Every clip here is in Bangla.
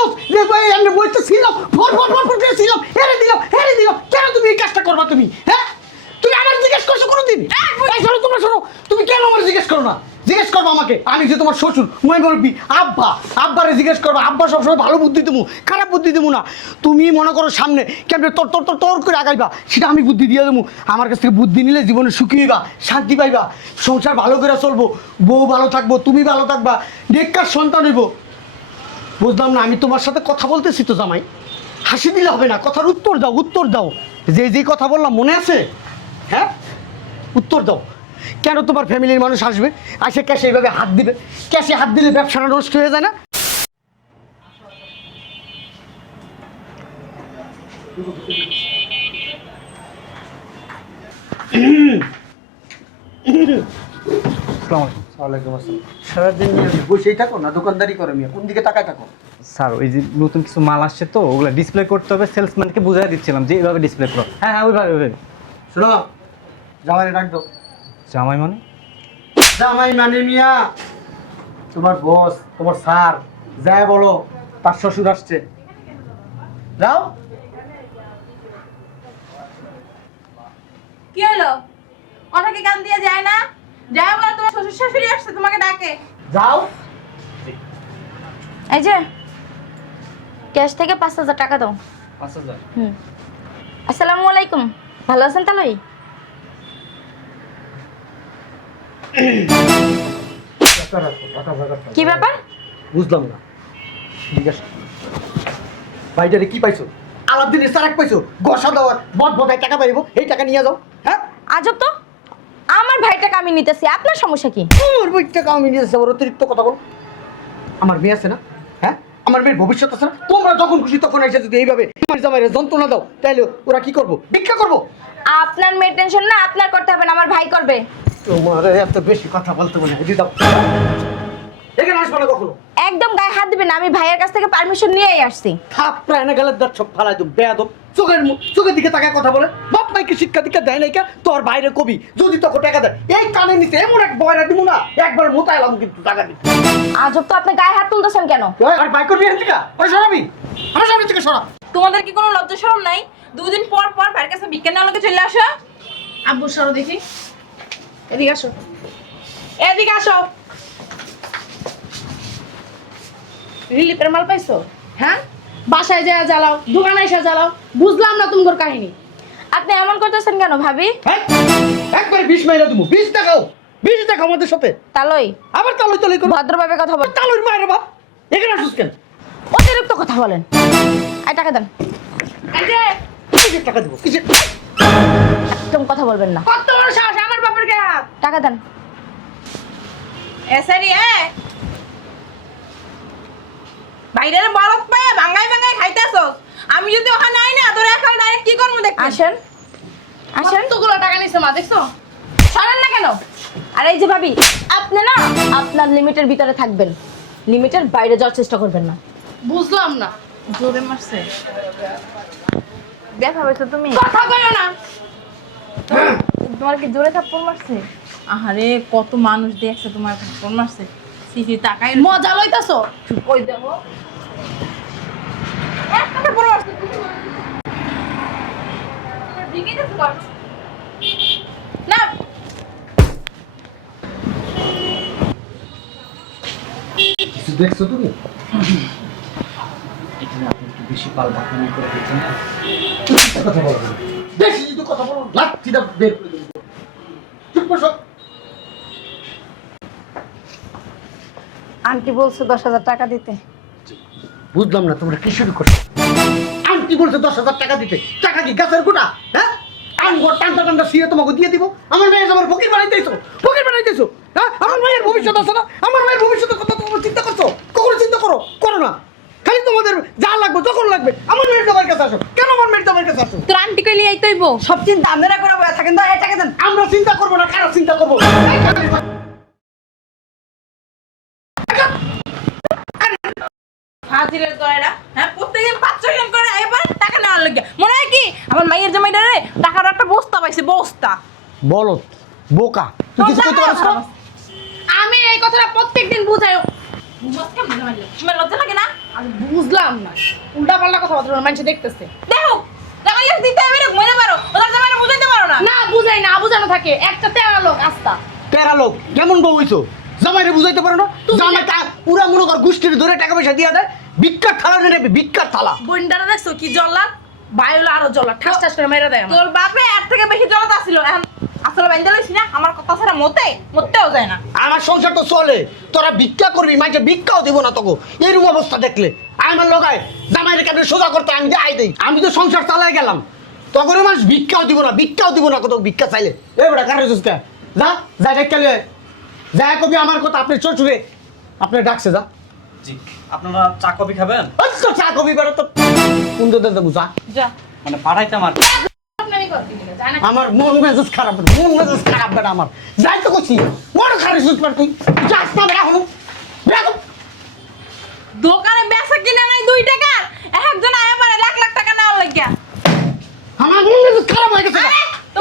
জানোস যে ভাই আমি বইতে ছিলাম ফর করে ছিলাম হেরে দিলাম কেন তুমি এই কাজটা করবা তুমি হ্যাঁ তুমি আমার জিজ্ঞেস করছো কোনোদিন এই শোনো তোমরা শোনো তুমি কেন আমার জিজ্ঞেস করো না জিজ্ঞেস করবো আমাকে আমি যে তোমার শ্বশুর মই বলবি আব্বারে জিজ্ঞেস করবো আব্বা সবসময় ভালো বুদ্ধি দেবো খারাপ বুদ্ধি দেবো না তুমি মনে করো সামনে কেমন তোর করে আগাইবা সেটা আমি বুদ্ধি দিয়ে দেবো আমার কাছ থেকে বুদ্ধি নিলে জীবনে সুখী হইবা শান্তি পাইবা সংসার ভালো করে চলবো বউ ভালো থাকবো তুমি ভালো থাকবা নেককার সন্তান হইব বুঝলাম না আমি তোমার সাথে কথা বলতেছি তো জামাই হাসি দিলে হবে না কথার উত্তর দাও যে কথা বললাম মনে আছে হ্যাঁ উত্তর দাও কেন তোমার ফ্যামিলির মানুষ আসবে আসে ক্যাশে এইভাবে হাত দিবে ক্যাশে হাত দিলে ব্যবসাটা নষ্ট হয়ে যায় না সারাদিন বসেই থাকো না দোকানদারি করো মিয়া কোন দিকে তাকায় থাকো স্যার ওই যে নতুন কিছু মাল আসছে তো ওগুলো ডিসপ্লে করতে হবে সেলসম্যানকে বুঝাই দিচ্ছিলাম যে এইভাবে ডিসপ্লে করো হ্যাঁ ওইভাবে শোনো জামাই ডাক দাও জামাই মানে জামাই মানে মিয়া তোমার বস তোমার স্যার যাই বলো তার শ্বশুর আসছে যাও কি হলো কথা কি কান দিয়ে যায় না যায় বলে তোমার শ্বশুর শাশুড়ি আসছে তোমাকে ডাকে যাও এই যে ক্যাশ থেকে 5,000 টাকা দাও 5,000 আসসালামু আলাইকুম ভালো আছেন তালই কি ব্যাপার বুঝলাম না ঠিক আছে বাইরে কি পাইছো আলাদিনের সারাক পাইছো গসা দেওয়ার বদবদায় টাকা পাইবো এই টাকা নিয়ে যাও হ্যাঁ আজব তো আমার ভাই টাকা আমি নিতেছি আপনার সমস্যা কি ওর বই টাকা আমি নিয়ে যাবো অতিরিক্ত কথা বল আমার মেয়ে আছে না হ্যাঁ আমার মেয়ের ভবিষ্যৎ আছে না তোমরা যখন খুশি তখন এসে যদি এইভাবে আমার জামাইরে যন্ত্রণা দাও তাহলে ওরা কি করবো ভিক্ষা করবো আপনার মেয়ে টেনশন না আপনার করতে হবে না আমার ভাই করবে তোমার এত বেশি কথা বলতে বলে বুঝি দাও এখানে আসবো না কখনো একদম গায়ে হাত দিবেন না আমি ভাইয়ের কাছ থেকে পারমিশন নিয়েই আসছি থাপড়া এনে গেলে দাঁত সব ফালাই দেব বেয়াদব চোখের দিকে তাকায় কথা বলে বাপ মাইকে শিক্ষা দীক্ষা দেয় নাই কা তোর বাইরে কবি যদি তোকে টাকা দেয় এই কানে নিতে এমন এক বয়রা দিব না একবার মোতাইলাম কিন্তু টাকা দিতে আজব তো আপনি গায়ে হাত তুলতেছেন কেন আর বাইক করবি এখান থেকে ওই সরাবি আমার সামনে থেকে সরা তোমাদের কি কোনো লজ্জা শরম নাই দুদিন পর পর ভাইয়ের কাছে বিজ্ঞান আলোকে চলে আসো আব্বু সরো দেখি এদিকে আসো এদিকে আসো রিলিফের মাল পাইছো হ্যাঁ বাসায় যায় জ্বালাও দোকানে এসে জ্বালাও বুঝলাম না তোমার কাহিনী আপনি এমন করতেছেন কেন ভাবি একবার 20 মাইরা দেবো 20 টাকাও 20 টাকা আমাদের সাথে তালই আবার তালই করবো ভদ্রভাবে কথা বল তালুর মায়ের বাপ এখানে আসুস কেন অতিরিক্ত কথা বলেন এই টাকা দেন এই যে এই যে টাকা দেবো এই যে একদম কথা বলবেন না কত বড় সাহস আমার বাপের গায়ে হাত টাকা দেন এসারি বাইরের বরফ পায় ভাঙাই খাইতেছো আমি যদি ওখানে আই না তোর এখন ডাইরেক্ট কি করবো দেখ আসেন আসেন কতগুলো টাকা নিছে মা দেখছো সরেন না কেন আর এই যে ভাবি আপনি না আপনার লিমিটের ভিতরে থাকবেন লিমিটের বাইরে যাওয়ার চেষ্টা করবেন না বুঝলাম না জোরে মারছে দেখা হয়েছে তুমি কথা কইও না তোমার কি জোরে থাপ্পড় মারছে আহারে কত মানুষ দেখছে তোমার থাপ্পড় মারছে সিসি তাকাই মজা লইতাছো চুপ কই দেব একটা বড় আসছে দিকে যাচ্ছে কর না কিছু দেখছো তুমি এখানে আপনি একটু বেশি পালবাখানি করে দিচ্ছেন না কথা বলো বেশি যদি কথা বলো লাঠিটা বের করে দেবো চুপ বসো আন্টি বলছে 10,000 টাকা দিতে বুঝলাম না তোমরা কি শুরু করছো আন্টি বলছে 10,000 টাকা দিতে টাকা কি গাছের গোটা হ্যাঁ আঙ্গুর টান্টা শুয়ে তোমাকে দিয়ে দিব আমার মেয়ের আমার ফকির বানাইতেছো হ্যাঁ আমার মেয়ের ভবিষ্যৎ আছে না আমার মেয়ের ভবিষ্যতের কথা তোমরা চিন্তা করছো কখনো চিন্তা করো না খালি তোমাদের যা লাগবে যখন লাগবে আমার মেয়ের জামাইয়ের কাছে আসো কেন আমার মেয়ের জামাইয়ের কাছে আসো তোর আন্টি কইলি এই তৈব সব চিন্তা আপনারা করে বসে থাকেন তো এই টাকা দেন আমরা চিন্তা করবো না কারা চিন্তা করবো হাজিরের দয়রা হ্যাঁ প্রত্যেকদিন 500 জন করে এবার টাকা নেওয়ার লাগে মনে হয় কি আমার মাইয়ের জামাইটা রে টাকার একটা বস্তা পাইছে বস্তা বলো বোকা তুই কিছু করতে পারছ আমি এই কথাটা প্রত্যেকদিন বুঝাই লজ্জা লাগে না আমি বুঝলাম না, উল্টা পাল্টা কথা বলতে মানুষ দেখতেছে। দেখো জামাই লাগে দিতে হবে, মনে পারো ওরা জামাইরা বুঝাইতে পারো না। না বুঝাই না, বুঝানো থাকে একটা তেরা লোক আস্তা। তেরা লোক কেমন বউ হইছো? জামাইরে বুঝাইতে পারো না? জামাই পুরা মনে কর গোষ্ঠীর ধরে টাকা পয়সা দিয়ে দেয়, ভিক্ষার থালা নেবে, ভিক্ষার থালা। বন্ডারা দেখছো কি জল্লাদ, ভাই হলো আরো জল্লাদ, ঠাস ঠাস করে মেরে দেয়। তোর বাপে এর থেকে বেশি জল্লাদ আসছিল, এখন আসলে বাইন্দা লইছি না, আমার কথা ছাড়া মতেও যায় না। আমার সংসার তো চলে, তোরা ভিক্ষা করবি, মাইকে ভিক্ষাও দিব না তোকে। এরকম অবস্থা দেখলে আমার লোকায় জামাইরে কেন সোজা করতে আমি আই দেই, আমি তো সংসার চালাই গেলাম, তখন মানুষ ভিক্ষাও দিব না, ভিক্ষাও দিব না। কত ভিক্ষা চাইলে এ বেটা কারে সুস্কা যা যা দেখলে যা কবি আমার কথা আপনি শ্বশুরে আপনার ডাকছে যা। জি, আপনারা চা কফি খাবেন? আচ্ছা চা কবি বেটা তো কোন দেন দেবো যা। যা মানে পাঠাইতাম আর আপনারই করতে দিলে যায় না। আমার মন মেজাজ খারাপ, মন মেজাজ খারাপ বেটা আমার, যাই তো করছি বড় খারাপ সুস্কা তুই যাস না বেটা হলো বেটা। দোকানে বেচা কিনা নাই 2 টাকার, একজন আয়া পারে লাখ লাখ টাকা নেওয়ার লাগিয়া। আমার মন মেজাজ খারাপ হয়ে গেছে।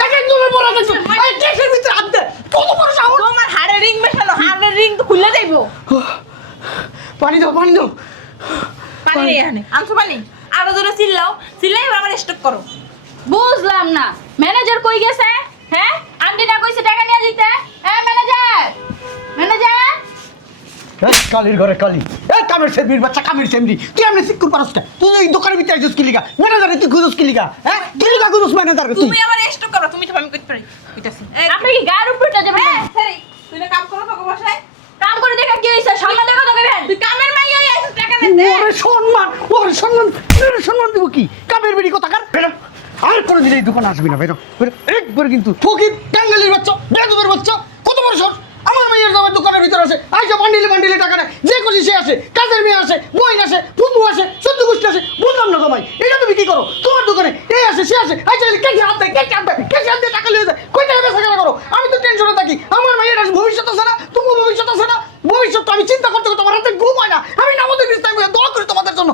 দেখেন তুমি বড় দেখছো এই কেসের ভিতরে হাত দে, কত বড় সাহস। তোমার হাড়ে রিং মেশানো, হাড়ের রিং তো খুলে যাইবো। পানি দাও পানি দাও। পানি নেই এখানে, আনছো পানি? আরো জোরে চিল্লাই আবার স্টক করো। বুঝলাম না, ম্যানেজার কই গেছে? হ্যাঁ, আন্টি না কইছে টাকা নিয়ে দিতে? হ্যাঁ ম্যানেজার, ম্যানেজার কালির ঘরে কালি, এই কামের সেমরির বাচ্চা, কামের সেমরি, তুই এমনি সিকুর পারস না? তুই এই দোকানের ভিতরে আইছিস কি লিগা? ম্যানেজারে তুই খুঁজছিস কি লিগা? হ্যাঁ কি লিগা খুঁজছিস ম্যানেজারকে তুই? তুমি আবার স্টক করো, তুমি তো আমি কইতে পারি কইতাছি। আপনি কি গায়ের উপরটা যাবেন? এই সরি, তুই না কাম করো তোকে বসায়। কাম করে দেখা কি হইছে? সম্মান দেখা তো করেন। তুই কামের মাইয়া আইছিস টাকা নিতে। ওরে সম্মান দিব কি? কামের বেরি কথা কার বেরো, আর কোনো দিন এই দোকানে আসবি না, বেরো বেরো একবার। কিন্তু ফকির টাঙ্গালির বাচ্চা, বেদবের বাচ্চা, কত বড় সর আমার মেয়ের জামাই দোকানের ভিতরে আসে, আইসা বান্ডিলে টাকা নেয়, যে খুশি সে আসে, কাজের মেয়ে আসে, বইন আসে, ফুপু আসে, সদ্য গোষ্ঠী আসে, বুঝলাম না জামাই এটা তুমি কি করো? তোমার দোকানে এই আসে সে আসে, আইসা কেসে হাত দেয়, কেসে হাত দিয়ে টাকা লিয়ে যায়, কই টাকা বেচা কেনা করো? আমি তো টেনশনে থাকি, আমার মেয়ের ভবিষ্যৎ আছে না, তোমার ভবিষ্যৎ আছে না, ভবিষ্যৎ তো আমি চিন্তা করতে করতে আমার হাতে ঘুম হয় না, আমি নামাজে বিস্তার দোয়া করি তোমাদের জন্য।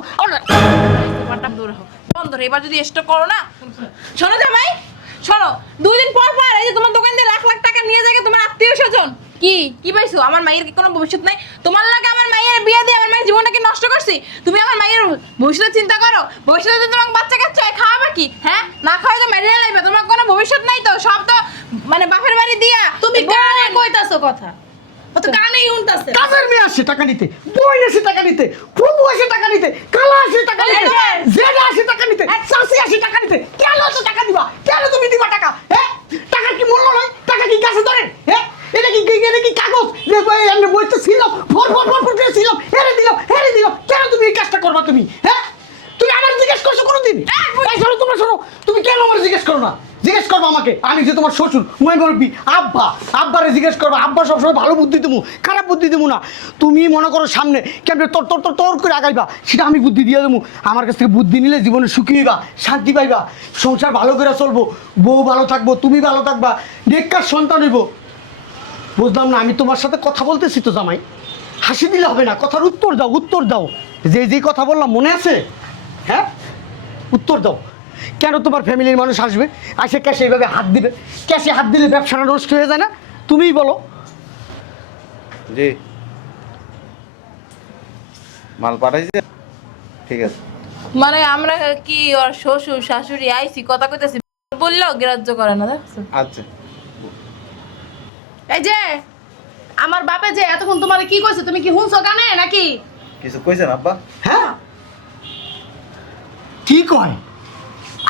তোমারটা দূর হোক বন্ধ রে, এবার যদি স্টক করো না। শোনো জামাই, শোনো, 2 দিন পর এই যে তোমার দোকান দিয়ে লাখ লাখ টাকা নিয়ে যায় তোমার আত্মীয় স্বজন, কি পাইছো? আমার মায়ের কি কোনো ভবিষ্যৎ নাই? তোমার লাগে আমার মায়ের বিয়ে দিয়ে আমার মায়ের জীবনটাকে নষ্ট করছি। তুমি আমার মায়ের ভবিষ্যৎ চিন্তা করো, ভবিষ্যতে যদি তোমার বাচ্চা কাচ্চা খাওয়াবে কি? হ্যাঁ না খাওয়াই তো মেরে লাইবে, তোমার কোনো ভবিষ্যৎ নাই তো, সব তো মানে বাপের বাড়ি দিয়া। তুমি কানে কইতাছো কথা, ও তো কানেই উনতাছে। কাজের মেয়ে আসে টাকা নিতে, বইন আসে টাকা নিতে, ফুপু আসে টাকা নিতে, কালা আসে টাকা নিতে, জেঠা আসে টাকা নিতে, শাশি আসে টাকা নিতে। কেন তো টাকা দিবা? কেন তুমি দিবা টাকা? হ্যাঁ টাকার কি মূল্য নাই? টাকা কি গাছে ধরে? হ্যাঁ এটা কি কাগজ যে আমি বইতে ছিলাম, ফর করে ছিলাম, হেরে দিলাম। কেন তুমি এই কাজটা করবা তুমি? হ্যাঁ তুমি আমার জিজ্ঞেস করছো কোনোদিন? এই শোনো, তোমরা শোনো, তুমি কেন আমার জিজ্ঞেস করো না? জিজ্ঞেস করবো আমাকে, আমি যে তোমার শ্বশুর মই মুরব্বী, আব্বারে জিজ্ঞেস করবো। আব্বা সবসময় ভালো বুদ্ধি দেবো, খারাপ বুদ্ধি দেবো না। তুমি মনে করো সামনে কেমন তোর করে আগাইবা, সেটা আমি বুদ্ধি দিয়ে দেবো। আমার কাছ থেকে বুদ্ধি নিলে জীবনে সুখী হইবা, শান্তি পাইবা, সংসার ভালো করে চলবো, বউ ভালো থাকবো, তুমি ভালো থাকবা, নেককার সন্তান হইব। বুঝলাম না, আমি তোমার সাথে কথা বলতেছি তো জামাই, হাসি দিলে হবে না, কথার উত্তর দাও। যে কথা বললাম মনে আছে? হ্যাঁ উত্তর দাও। কেন তোমার ফ্যামিলির মানুষ আসবে, আসে ক্যাশে এইভাবে হাত দিবে? ক্যাশে হাত দিলে ব্যবসাটা নষ্ট হয়ে যায় না? তুমিই বলো। জি মাল পাঠাইছে, ঠিক আছে। মানে আমরা কি ওর শ্বশুর শাশুড়ি আইছি কথা কইতেছি, বললেও গ্রাহ্য করে না, দেখছো? আচ্ছা এই যে আমার বাপে যে এতক্ষণ তোমার কি কইছে, তুমি কি শুনছো কানে নাকি? কিছু কইছেন আব্বা? হ্যাঁ কি কয়?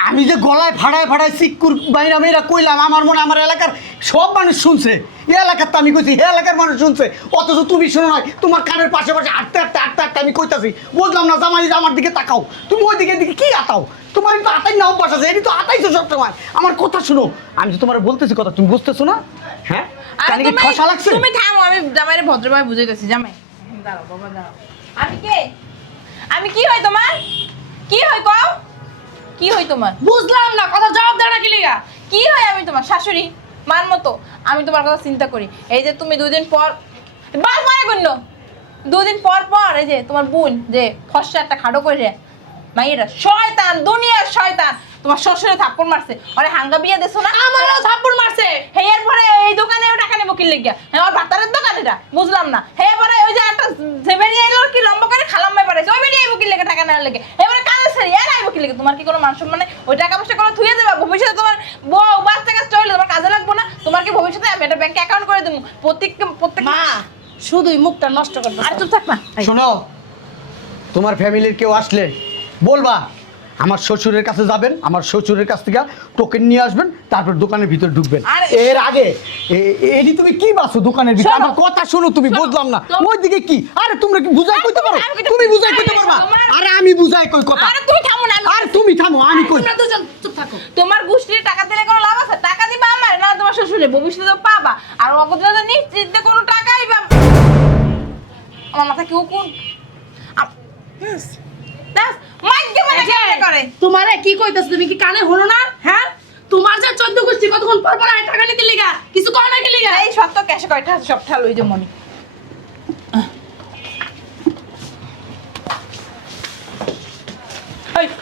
আমি যে গলায় ফাড়ায় সিক্কুর বাইরা মেয়েরা কইলাম, আমার মনে আমার এলাকার সব মানুষ শুনছে। এই এলাকার তো আমি কইছি, এই এলাকার মানুষ শুনছে, অথচ তুমি শোনো নাই। তোমার কানের পাশে হাঁটতে আমি কইতাছি। বুঝলাম না জামাই, আমার দিকে তাকাও, তুমি ওই দিকে কি আতাও? তোমার তো আতাই না অভ্যাস আছে, এটি তো আতাইছো সবসময়। আমার কথা শুনো, আমি তো তোমার বলতেছি কথা, তুমি বুঝতেছো না? হ্যাঁ কানে কি ঠসা লাগছে? তুমি থামো, আমি জামাইরে ভদ্রভাবে বুঝাইতেছি। জামাই দাঁড়াও বাবা, দাঁড়াও। আমি কি হই তোমার? কি হই কও? কি হই তোমার? বুঝলাম না, কথা জবাব দাও না কি লিগা? কি হয় আমি তোমার শাশুড়ি মান মতো? আমি তোমার কথা চিন্তা করি। এই যে তুমি 2 দিন পর বাস মারে গণ্য 2 দিন পর এই যে তোমার বোন যে ফর্সা একটা খাড়ো করে মাইয়েরা শয়তান, দুনিয়ার শয়তান, তোমার শ্বশুরে থাপ্পড় মারছে, আরে হাঙ্গা বিয়ে দেছো না? আমারও থাপ্পড় মারছে। হে এর পরে এই দোকানে টাকা নেবো কি লাগিয়া? হ্যাঁ ওর ভাতারের দোকান এটা, বুঝলাম না। হে পরে ওই যে একটা যে বেরিয়ে এলো কি লম্বা করে খালাম্মায় পাঠাইছে, ওই বেরিয়ে লাগে এবারে কাজে সারি আর আইবো কি লাগে? তোমার কি কোনো মান সম্মান নাই? ওই টাকা পয়সা করে থুয়ে দেবা, ভবিষ্যতে তোমার বউ বাচ্চা কাচ্চা হইলে তোমার কাজে লাগবে না? তোমার কি ভবিষ্যতে আমি একটা ব্যাংকে অ্যাকাউন্ট করে দেবো প্রত্যেক মা শুধুই মুখটা নষ্ট করবে। আর চুপ থাক না। শোনো, তোমার ফ্যামিলির কেউ আসলে বলবা আমার শ্বশুরের কাছে যাবেন, আমার শ্বশুরের কাছ থেকে টোকেন নিয়ে আসবেন, তারপর দোকানের ভিতর ঢুকবেন। আরে- এর আগে এডি তুমি কি বাসো দোকানের ভিতর? শোনো। আমার কথা শোনো, তুমি শোনো, বুঝলাম না তো- ওইদিকে কি। আরে তোমরা কি বুঝাই কইতে পারো? আমি কিন্তু- তুমি বুঝাই কইতে আরে পারবা? তোমার- আরে আমি বুঝাই কই কথা। আরে তুমি থামো না, আরে তুমি থামো, আমি কই। তোমরা দুজন চুপ থাকো। তোমার গোষ্ঠীর টাকা দিলে কোনো লাভ আছে? টাকা দিবা আমার না তোমার শ্বশুরে, ভবিষ্যতে তো পাবা। আর অগোচরে নিশ্চিত কোনো টাকাই পাবা। আমার মাথা কেউ কোন মাইকে মানে কেমনে করে? তোমারে কি কইতাছ? তুমি কি কানে হলো না? হ্যাঁ, তোমার যে 14 গোষ্ঠী কতক্ষণ পর পর টাকা নিতে লিগা কিছু কও না কি লিগা? এই সত্য ক্যাশে কয়টা আছে সব ঠাল ওই যে মনি।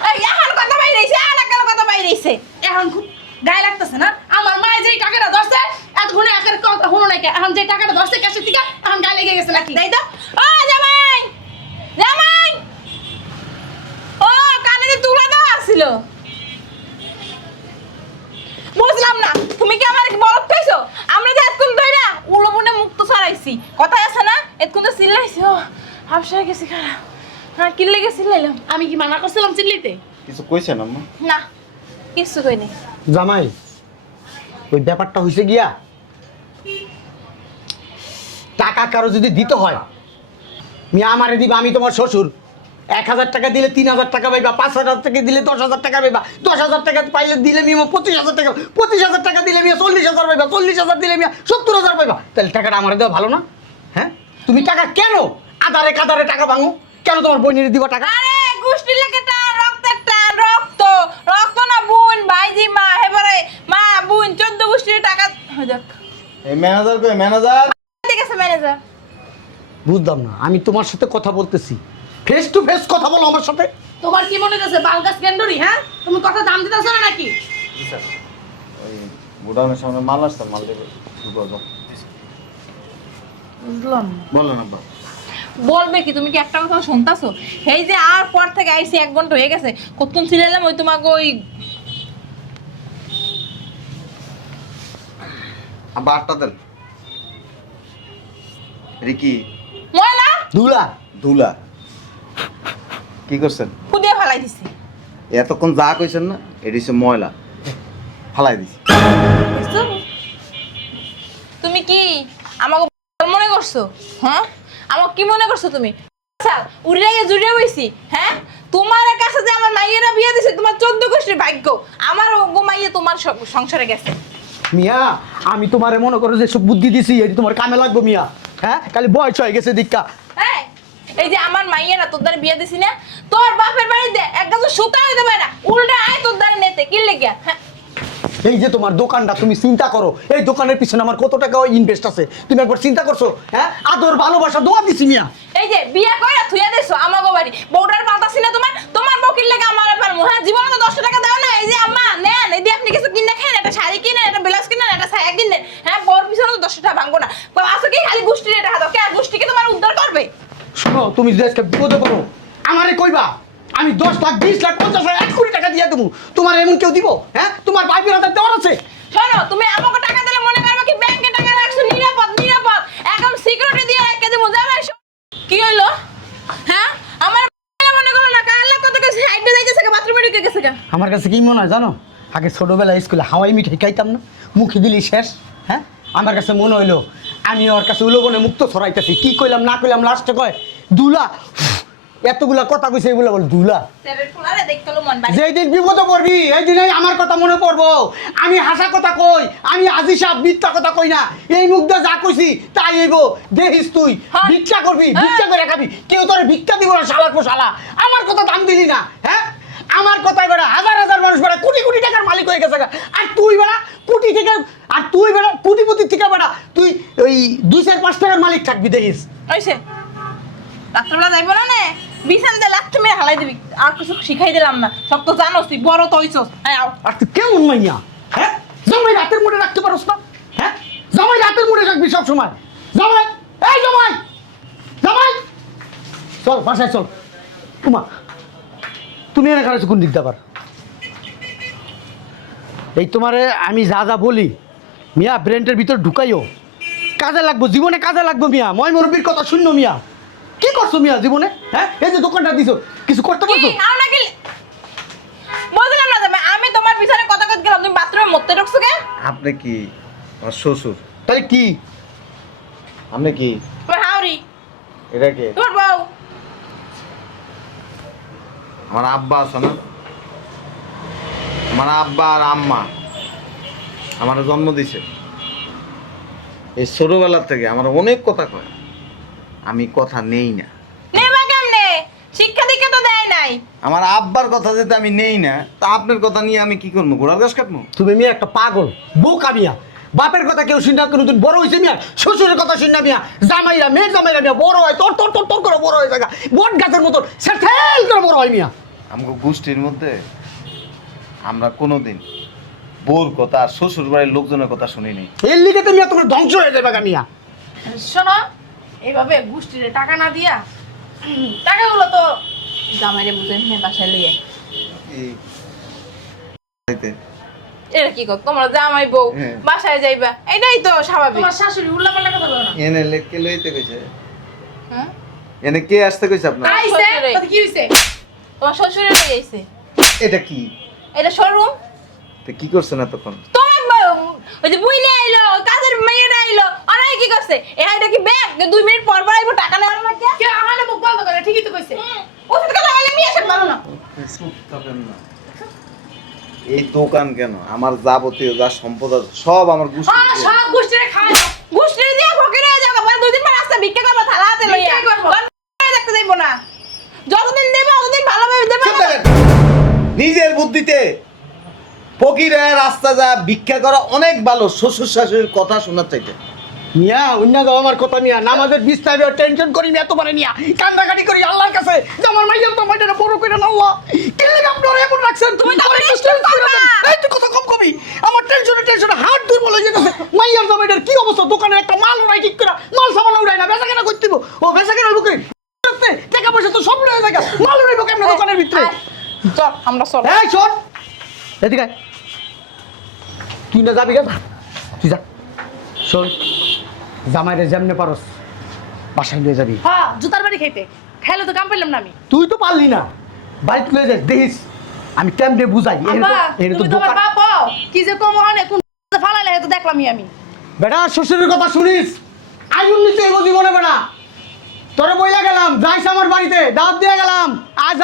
এই এখন কথা বাইরে আইছে, আর কেন কথা বাইরে আইছে? এখন খুব গায়ে লাগতেছে না? আমার মায়ে যেই টাকাটা ধরছে এতক্ষণে একের কথা হলো না, এখন যে টাকাটা ধরছে ক্যাশের থেকে এখন গায়ে লেগে গেছে নাকি? তাই তো? ও জামাই, জামাই, ও কানে যে তুলা দেওয়া ছিল। বুঝলাম না, তুমি কি আমার বলত পাইছো? আমরা যে এতক্ষণ ধইরা উলবনে মুক্ত ছড়াইছি, কথা আছে না? এতক্ষণ তো চিল্লাইছি, ও হাফসায় গেছি খারাপ। হ্যাঁ, কি লেগে চিল্লাইলাম? আমি কি মানা করছিলাম চিল্লিতে? কিছু কইছেন আম্মা? না, কিচ্ছু কইনি। জামাই, ওই ব্যাপারটা হইছে গিয়া, টাকা কারো যদি দিতে হয় মিয়া আমারে দিবা, আমি তোমার শ্বশুর। 1000 টাকা দিলে 3000 টাকা পাইবা, 5000 টাকা দিলে 10000 টাকা পাইবা, 10000 টাকা পাইলে দিলে মিয়া 25000 টাকা, 25000 টাকা দিলে মিয়া 40000 পাইবা, 40000 দিলে মিয়া 70000 পাইবা। তাহলে টাকাটা আমারে দেওয়া ভালো না? হ্যাঁ, তুমি টাকা কেন আদারে কাদারে টাকা ভাঙো? কেন তোমার বোনের দিবা টাকা? আরে গোষ্ঠী লেগে টান, রক্তের টান, রক্ত রক্ত না বোন ভাইজি মা, এবারে মা বোন 14 গোষ্ঠীর টাকা হয়ে যাক। এই ম্যানেজার কই? ম্যানেজার ঠিক আছে ম্যানেজার। বুঝলাম না, আমি তোমার সাথে কথা বলতেছি, ফেস টু ফেস কথা বলো আমার সাথে। তোমার কি মনে হচ্ছে বালগাছ ক্যান্ডরি? হ্যাঁ, তুমি কথা দাম দিতেছ না নাকি? ওই গোডাউনের সামনে মাল আসছে, মাল দেবে শুরু করো। বুঝলাম না। বলেন আব্বা। বলবে কি, তুমি কি একটা কথা শুনতাছো? এই যে আর পর থেকে আইসি 1 ঘন্টা হয়ে গেছে, কতক্ষণ ছিলাম ওই তোমাকে ওই আব্বা আটটা দেন। রিকি ময়লা দুলা ধুলা কি করছেন? খুদিয়ে ফেলাই দিছে। এতক্ষণ যা কইছেন না, এটি হচ্ছে ময়লা, ফালাই দিছি। বুঝছো? তুমি কি আমাকে মনে করছো? হ্যাঁ, আমাকে কি মনে করছো তুমি? আচ্ছা, উড়ে গিয়ে জুড়ে হইছি। হ্যাঁ, তোমার কাছে যে আমার মাইয়েরা বিয়ে দিছে, তোমার 14 গোষ্ঠীর ভাগ্য। আমার গো মাইয়ে তোমার সংসারে গেছে। মিয়া, আমি তোমারে মনে করো যে সব বুদ্ধি দিছি, এটি তোমার কামে লাগবো মিয়া। হ্যাঁ, খালি বয়স হয়ে গেছে দীক্ষা। হ্যাঁ, এই যে আমার মাইয়েরা তোর দ্বারা বিয়ে দিছি না, তোর বাপের বাড়িতে একটা তো সুতা হইতে পারে না, উল্টা আয় তোর দ্বারা নেতে কি লেগে? হ্যাঁ, এই যে তোমার দোকানটা, তুমি চিন্তা করো এই দোকানের পিছনে আমার কত টাকা ইনভেস্ট আছে, তুমি একবার চিন্তা করছো? হ্যাঁ, আদর ভালোবাসা দোয়া দিছি মিয়া। এই যে বিয়ে কইরা থুইয়া দিছো আমাগো বাড়ি, বউটার পাল্টাছি না তোমার, তোমার বকির লেগে আমার পারমু। হ্যাঁ, জীবনে তো 10 টাকা দাও না। এই যে আম্মা নেন, এই দিয়ে আপনি কিছু কিনে খান, একটা শাড়ি কিনেন, একটা ব্লাউজ কিনেন, একটা ছায়া কিনেন। হ্যাঁ, বউর পিছনে তো 10 টাকা ভাঙবো না। আসো কি খালি গোষ্ঠীর টাকা দাও? কে গোষ্ঠীকে তোমার উদ্ধার করবে? শোনো, তুমি যে আজকে বিপদে পড়ো আমারে কইবা, আমি 10 লাখ 20 লাখ 50 লাখ 1 কোটি টাকা দিয়ে দেবো। তোমার এমন কেউ দিব? হ্যাঁ, তোমার ভাইপের হাতে দেওয়ার আছে? শোনো, তুমি আমাকে টাকা দিলে মনে করবে কি ব্যাংকে টাকা রাখছো নিরাপদ নিরাপদ, এখন সিকিউরিটি দিয়ে রেখে দেবো। যাবে কি হইলো? হ্যাঁ, আমার মনে করো না কাল্লা কত কিছু সাইডে যাইতেছে, বাথরুমে ঢুকে গেছে। আমার কাছে কি মনে হয় জানো, আগে ছোটবেলায় স্কুলে হাওয়াই মিঠাই খাইতাম না, মুখে দিলি শেষ। হ্যাঁ, আমার কাছে মনে হইলো আমি ওর কাছে উলবনে মুক্ত ছড়াইতেছি। কি কইলাম না কইলাম, লাস্টে কয় দুলা। এতগুলা কথা কইছে, এগুলা বল দুলা। তেরের ফুলারে দেখতেলো মন বাড়ি। যেই দিন বিপদে পড়বি এই দিনেই আমার কথা মনে পড়বো। আমি হাসা কথা কই, আমি আজি সাহেব মিথ্যা কথা কই না। এই মুখ দিয়ে যা কইছি তাই হইব। দেখিস তুই হ্যাঁ। ভিক্ষা করবি, ভিক্ষা করে খাবি, কেউ তোর ভিক্ষা দিব না। শালা শালা আমার কথা দাম দিলি না। হ্যাঁ, আমার কথাই বেড়া হাজার হাজার মানুষ বেড়া কোটি কোটি টাকার মালিক হয়ে গেছে। আর তুই বেড়া কোটি থেকে, আর তুই বেড়া কোটিপতি থেকে বেড়া তুই ওই 2-4-5 টাকার মালিক থাকবি। দেখিস ওইসে রাত্রবেলা যাইবো না নে, বিছান দিয়ে লাথি মেরে হালাই দিবি। আর কিছু শিখাই দিলাম না, সব তো জানোস, তুই বড় তো হইছস। হ্যাঁ, আও। আর তুই কেমন মাইয়া? হ্যাঁ, জামাই রাতের মোড়ে রাখতে পারোস না? হ্যাঁ, জামাই রাতের মোড়ে রাখবি সব সময়। জামাই, এই জামাই, জামাই চল বাসায় চল। তোমা তুমি এনে খারাপ কোন দিক দাবার এই তোমারে আমি যা যা বলি মিয়া ব্রেন্ডের ভিতর ঢুকাইও কাজে লাগবো জীবনে কাজে লাগবো মিয়া মই মুরব্বির কথা শূন্য মিয়া কি করছো মিয়া জীবনে হ্যাঁ এই যে দোকানটা দিছো কিছু করতে কি পারছো আপনাকে বুঝলাম না জামাই আমি তোমার পিছনে কথা কইতে গেলাম তুমি বাথরুমে মরতে ঢুকছো কেন? আপনি কি আমার শ্বশুর? তাহলে কি আপনি কি তোমার হাউরি এটা কে? তোমার বউ আমার আব্বা আছে না, আমার আব্বা আর আম্মা আমার জন্ম দিছে। এই ছোটবেলার থেকে আমার অনেক কথা কয়, আমি কথা নেই না। নেবা কেমনে শিক্ষা দীক্ষা তো দেয় নাই। আমার আব্বার কথা যেটা আমি নেই না, তা আপনার কথা নিয়ে আমি কি করবো? ঘোড়ার গাছ কাটবো? তুমি মিয়া একটা পাগল বোকা মিয়া বাপের কথা কেউ শুননা কোনো দিন বড় হয়েছে মিয়া শ্বশুরের কথা শুননা মিয়া জামাইরা মেয়ের জামাইরা মিয়া বড় হয় তোর তোর তোর তোর করে বড় হয়ে যায় বট গাছের মতো সেটেল করে বড় হয় মিয়া আমাকে গোষ্ঠীর মধ্যে আমরা কোনোদিন বউর কথা আর শ্বশুর বাড়ির লোকজনের কথা শুনি নাই। এর লিগে তো মিয়া তোমার ধ্বংস হয়ে যাবে গা মিয়া শোনো এইভাবে গোষ্ঠীরে টাকা না দিয়া টাকাগুলো তো জামাইরে বুঝে নিয়ে বাসায় লইয়ে এই এটা কি কর তোমরা জামাই বউ হ্যাঁ। বাসায় যাইবা এটাই তো স্বাভাবিক। তোমার শাশুড়ি উল্লাপাল্লা কথা বলো না এনে কে লইতে কইছে? হ্যাঁ এনে কে আসতে কইছে আপনার? আইছে শ্বশুরে। তাতে কি হইছে তোমার শ্বশুরে লই আইছে এটা কি? এটা শোরুম তো কি করছেন এতক্ষণ? তোমার ওই যে বুইলে আইলো কাজের মেয়েরা আইলো ওরাই কি করছে এটা কি ব্যাগ 2 মিনিট পর পর আইবো টাকা নেওয়ার লাগে কে আহানে মুখ বন্ধ করে ঠিকই তো কইছে ওষুধ কথা বলে আমি এসে ভালো না এই দোকান কেন, আমার যাবতীয় যা সম্পদ আছে সব আমার গোষ্ঠী হ্যাঁ সব গোষ্ঠীরে খায় গুষ্টি দিয়ে ফকির হয়ে যাবে পরে 2 দিন পর রাস্তা ভিক্ষা করবো থালা হাতে লইয়া ভিক্ষা করবো। দেখতে যাইবো না যতদিন দেবে ততদিন ভালোভাবে দেবে চুপ থাকেন। নিজের বুদ্ধিতে ফকিরে রাস্তা যা ভিক্ষা করা অনেক ভালো শ্বশুর শাশুড়ির কথা শোনার চাইতে। মিয়া অন্য গাও আমার কথা মিয়া নামাজের বিস্তারে টেনশন করি মিয়া তোমারে নিয়া কান্দাকাটি করি আল্লাহর কাছে যে আমার মাইয়ার তো মাইয়াটা বড় করে না আল্লাহ কি লাগে আপনারা এমন রাখছেন তুমি তো অনেক কষ্ট এই তুই কথা কম কবি আমার টেনশনে হাত দুর্বল হয়ে যেতেছে মাইয়ার জামাইটার কি অবস্থা দোকানে একটা মাল নাই ঠিক করে মাল সামান উড়াই না বেচা কেনা করতে দিব ও বেচা কেনা লুকে টাকা পয়সা তো সব উড়ে যায় মাল উড়াইব কেমন দোকানের ভিতরে চল আমরা চল এই শোন এদিকে আয়। তুই না যাবি কেন তুই যা শোন জামাইরে যেমনে পারস বাসায় নিয়ে যাবি হ্যাঁ জুতার বাড়ি খাইতে খাইলে তো কাম পেলাম না আমি তুই তো পারলি না বাড়িতে লয়ে যাস দেখিস আমি কেমনে বুঝাই আব্বা এর তো তুমি তো আমার দোকান বাপ হও। কি যে কম হয় না কোন ফালাইলে তো দেখলামই আমি বেটা শ্বশুরের কথা শুনিস আইন নিতে এগো জীবনে বেটা তোরে বইলা গেলাম যাইস আমার বাড়িতে দাওয়াত দিয়ে গেলাম আজ